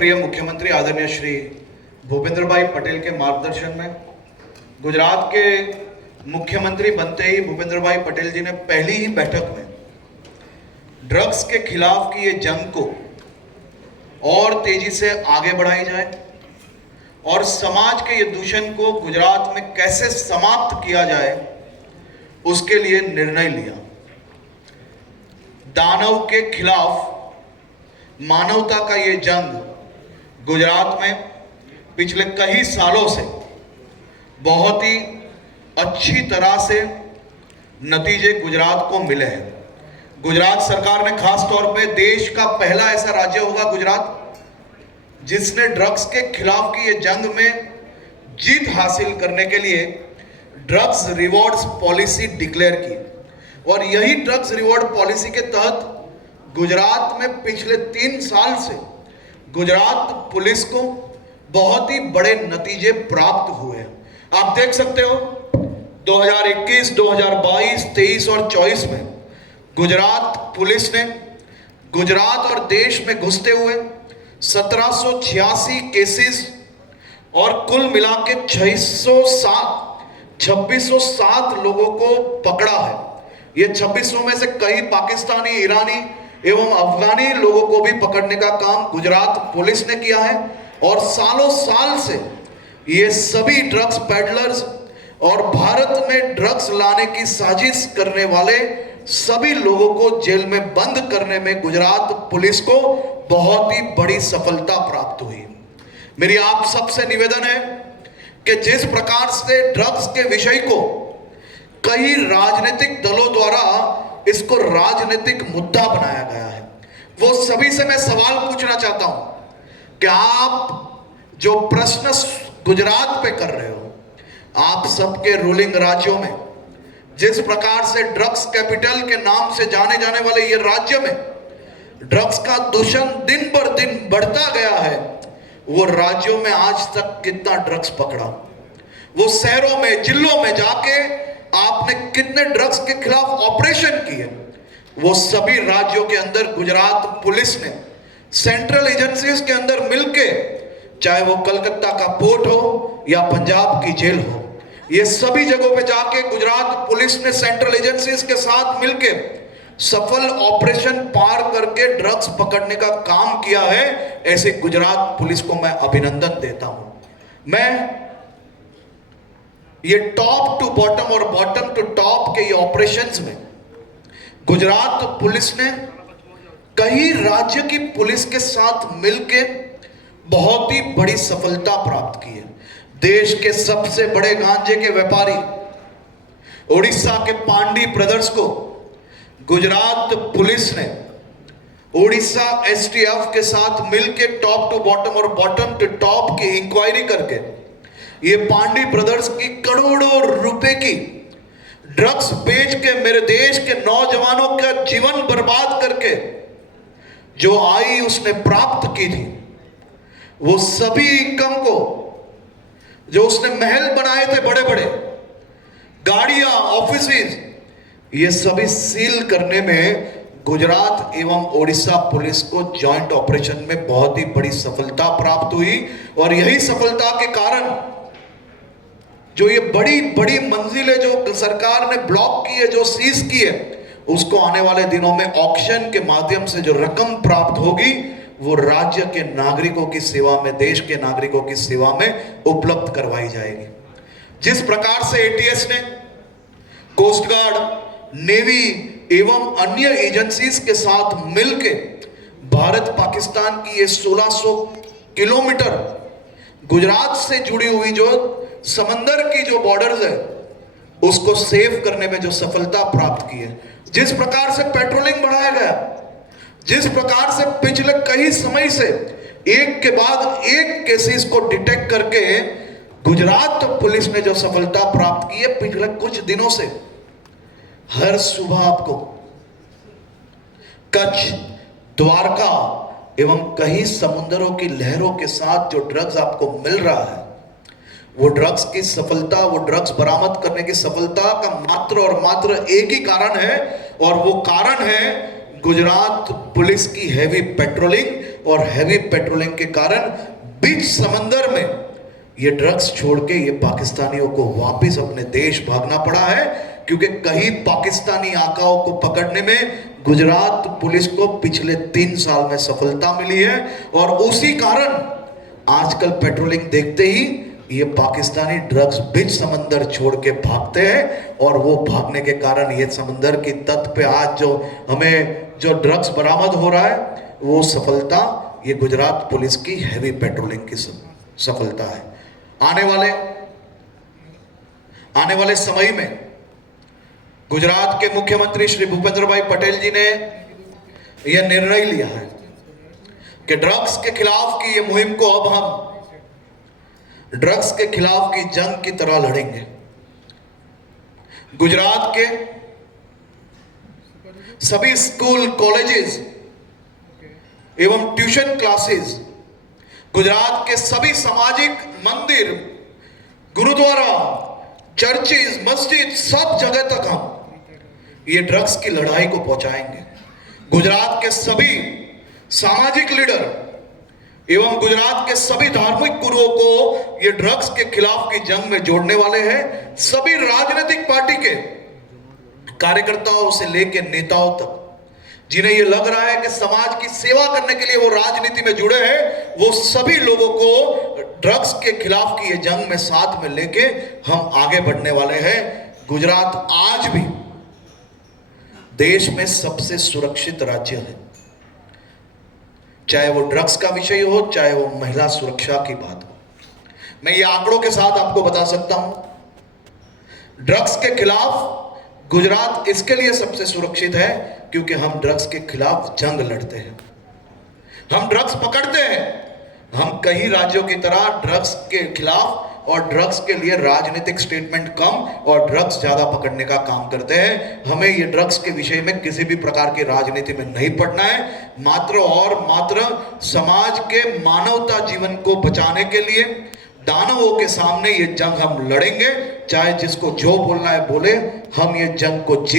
प्रिय मुख्यमंत्री आदरणीय श्री भूपेंद्र भाई पटेल के मार्गदर्शन में गुजरात के मुख्यमंत्री बनते ही भूपेंद्र भाई पटेल जी ने पहली ही बैठक में ड्रग्स के खिलाफ की ये जंग को और तेजी से आगे बढ़ाई जाए और समाज के ये दूषण को गुजरात में कैसे समाप्त किया जाए उसके लिए निर्णय लिया। दानव के खिलाफ मानवता का ये जंग गुजरात में पिछले कई सालों से बहुत ही अच्छी तरह से नतीजे गुजरात को मिले हैं। गुजरात सरकार ने खास तौर पे देश का पहला ऐसा राज्य होगा गुजरात जिसने ड्रग्स के खिलाफ की ये जंग में जीत हासिल करने के लिए ड्रग्स रिवॉर्ड्स पॉलिसी डिक्लेयर की और यही ड्रग्स रिवॉर्ड पॉलिसी के तहत गुजरात में पिछले 3 साल से गुजरात पुलिस को बहुत ही बड़े नतीजे प्राप्त हुए हैं। आप देख सकते हो 2021, 2022, 23 और 24 में गुजरात पुलिस ने गुजरात और देश में घुसते हुए 1786 केसेस और कुल मिला के 2607 लोगों को पकड़ा है। ये 2600 में से कई पाकिस्तानी, ईरानी एवं अफगानी लोगों को भी पकड़ने का काम गुजरात पुलिस ने किया है और सालों साल से ये सभी ड्रग्स पेडलर्स और भारत में ड्रग्स लाने की साजिश करने वाले सभी लोगों को जेल में बंद करने में गुजरात पुलिस को बहुत ही बड़ी सफलता प्राप्त हुई। मेरी आप सबसे निवेदन है कि जिस प्रकार से ड्रग्स के विषय को कई राजनीतिक दलों द्वारा इसको राजनीतिक मुद्दा बनाया गया है, वो सभी से मैं सवाल पूछना चाहता हूं कि आप जो प्रश्न गुजरात पे कर रहे हो, आप सबके रूलिंग राज्यों में जिस प्रकार से ड्रग्स कैपिटल के नाम से जाने जाने वाले ये राज्य में ड्रग्स का दूषण दिन पर दिन बढ़ता गया है, वो राज्यों में आज तक कितना ड्रग्स पकड़ा, वो शहरों में जिलों में जाके आपने कितने ड्रग्स के खिलाफ ऑपरेशन किए, वो सभी राज्यों के अंदर गुजरात पुलिस ने सेंट्रल एजेंसीज के अंदर मिलके, चाहे वो कलकत्ता का पोर्ट हो या पंजाब की जेल हो, ये सभी जगहों पे जाके गुजरात पुलिस ने सेंट्रल एजेंसीज के साथ मिलके सफल ऑपरेशन पार करके ड्रग्स पकड़ने का काम किया है। ऐसे गुजरात पुलिस को मैं अभिनंदन देता हूं। मैं ये टॉप टू बॉटम और बॉटम टू टॉप के ये ऑपरेशंस में गुजरात पुलिस ने कई राज्य की पुलिस के साथ मिलकर बहुत ही बड़ी सफलता प्राप्त की है। देश के सबसे बड़े गांजे के व्यापारी उड़ीसा के पांडी ब्रदर्स को गुजरात पुलिस ने उड़ीसा एसटीएफ के साथ मिलकर टॉप टू बॉटम और बॉटम टू टॉप की इंक्वायरी करके ये पांडी ब्रदर्स की करोड़ों रुपए की ड्रग्स बेच के मेरे देश के नौजवानों का जीवन बर्बाद करके जो आय उसने प्राप्त की थी, वो सभी इनकम को जो उसने महल बनाए थे, बड़े बड़े गाड़ियां, ऑफिसेज, ये सभी सील करने में गुजरात एवं ओडिशा पुलिस को जॉइंट ऑपरेशन में बहुत ही बड़ी सफलता प्राप्त हुई और यही सफलता के कारण जो ये बड़ी बड़ी मंजिलें जो सरकार ने ब्लॉक की है, जो सीज की है, उसको आने वाले दिनों में ऑक्शन के माध्यम से जो रकम प्राप्त होगी वो राज्य के नागरिकों की सेवा में, देश के नागरिकों की सेवा में उपलब्ध करवाई जाएगी। जिस प्रकार से एटीएस ने कोस्ट गार्ड, नेवी एवं अन्य एजेंसीज के साथ मिलकर भारत पाकिस्तान की ये 1600 किलोमीटर गुजरात से जुड़ी हुई जो समंदर की जो बॉर्डर्स है उसको सेव करने में जो सफलता प्राप्त की है, जिस प्रकार से पेट्रोलिंग बढ़ाया गया, जिस प्रकार से पिछले कई समय से एक के बाद एक केसेस को डिटेक्ट करके गुजरात पुलिस ने जो सफलता प्राप्त की है पिछले कुछ दिनों से, हर सुबह आपको कच्छ, द्वारका एवं कई समुद्रों की लहरों के साथ जो ड्रग्स आपको मिल रहा है, वो ड्रग्स की सफलता, वो ड्रग्स बरामद करने की सफलता का मात्र और मात्र एक ही कारण है और वो कारण है गुजरात पुलिस की हैवी पेट्रोलिंग और हैवी पेट्रोलिंग के कारण बीच समंदर में ये ड्रग्स छोड़ के ये पाकिस्तानियों को वापस अपने देश भागना पड़ा है, क्योंकि कई पाकिस्तानी आकाओं को पकड़ने में गुजरात पुलिस को पिछले 3 साल में सफलता मिली है। और उसी कारण आजकल पेट्रोलिंग देखते ही ये पाकिस्तानी ड्रग्स बीच समंदर छोड़ के भागते हैं, और वो भागने के कारण ये समंदर की तट पे आज जो हमें जो ड्रग्स बरामद हो रहा है वो सफलता ये गुजरात पुलिस की हैवी पेट्रोलिंग की सफलता है। आने वाले समय में गुजरात के मुख्यमंत्री श्री भूपेंद्र भाई पटेल जी ने यह निर्णय लिया है कि ड्रग्स के खिलाफ की ये मुहिम को अब हम ड्रग्स के खिलाफ की जंग की तरह लड़ेंगे। गुजरात के सभी स्कूल, कॉलेजेस एवं ट्यूशन क्लासेस, गुजरात के सभी सामाजिक मंदिर, गुरुद्वारा, चर्चेज, मस्जिद, सब जगह तक हम ये ड्रग्स की लड़ाई को पहुंचाएंगे। गुजरात के सभी सामाजिक लीडर एवं गुजरात के सभी धार्मिक गुरुओं को ये ड्रग्स के खिलाफ की जंग में जोड़ने वाले हैं। सभी राजनीतिक पार्टी के कार्यकर्ताओं से लेकर नेताओं तक, जिन्हें ये लग रहा है कि समाज की सेवा करने के लिए वो राजनीति में जुड़े हैं, वो सभी लोगों को ड्रग्स के खिलाफ की ये जंग में साथ में लेके हम आगे बढ़ने वाले हैं। गुजरात आज भी देश में सबसे सुरक्षित राज्य है, चाहे वो ड्रग्स का विषय हो, चाहे वो महिला सुरक्षा की बात हो। मैं ये आंकड़ों के साथ आपको बता सकता हूं, ड्रग्स के खिलाफ गुजरात इसके लिए सबसे सुरक्षित है क्योंकि हम ड्रग्स के खिलाफ जंग लड़ते हैं, हम ड्रग्स पकड़ते हैं। हम कई राज्यों की तरह ड्रग्स के खिलाफ और ड्रग्स के लिए राजनीतिक स्टेटमेंट कम और ड्रग्स ज्यादा पकड़ने का काम करते हैं। हमें ये ड्रग्स के विषय में किसी भी प्रकार की राजनीति में नहीं पड़ना है, मात्र और मात्र समाज के मानवता जीवन को बचाने के लिए दानवों के सामने ये जंग हम लड़ेंगे। चाहे जिसको जो बोलना है बोले, हम ये जंग को